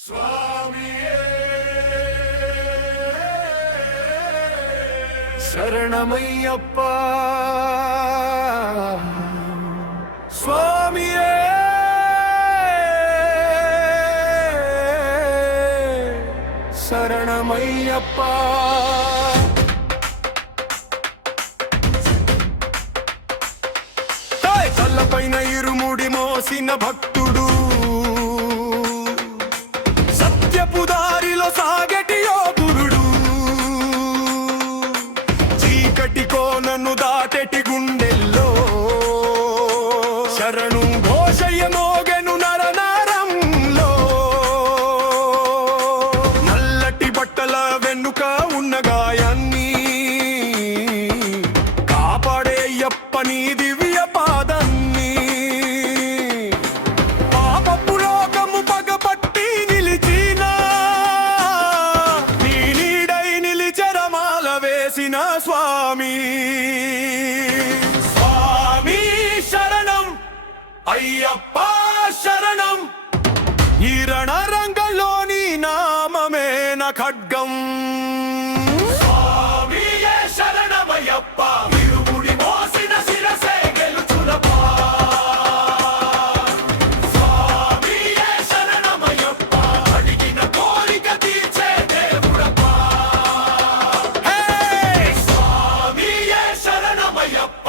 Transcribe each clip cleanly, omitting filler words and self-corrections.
స్వామియే శరణమయ్యప్ప స్వామియే శరణమయ్యప్ప కళ్ళపైన ఇరుముడి మోసిన భక్తుడు సత్యపు దారిలో సాగటి యోగురుడు చీకటి కోనను దాటెటి గుండెల్లో శరణు ఘోషయ మోగెను నరనారంలో నల్లటి బట్టల వెన్నుక ఉన్న గాయాన్ని కాపాడేయప్ప నీ దివ్య పాదాన్ని పాపపు లోకము పగపట్టి నిలిచిన నీ నీడై నిలిచెరమాల వేసిన స్వామి స్వామి శరణం అయ్యప్ప శరణం ఈ రణరంగంలోని నామమే నా ఖడ్గం స్వామియే శరణమయ్యప్ప ఇరుముడి మోసిన శిరసే గెలుచులపా స్వామియే శరణమయ్యప్ప అడిగిన కోరిక తీర్చే దేవుడప్పా హే స్వామియే శరణమయ్యప్ప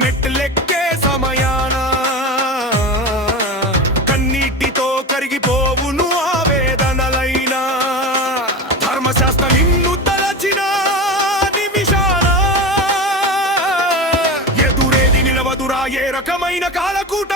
మెట్లెక్కే సమయాన కన్నీటితో కరిగిపోవును ఆవేదనలైనా ధర్మశాస్త్ర నిన్ను తలచిన నిమిషాన ఎదురేది నిలవదురా ఏ రకమైన కాలకూట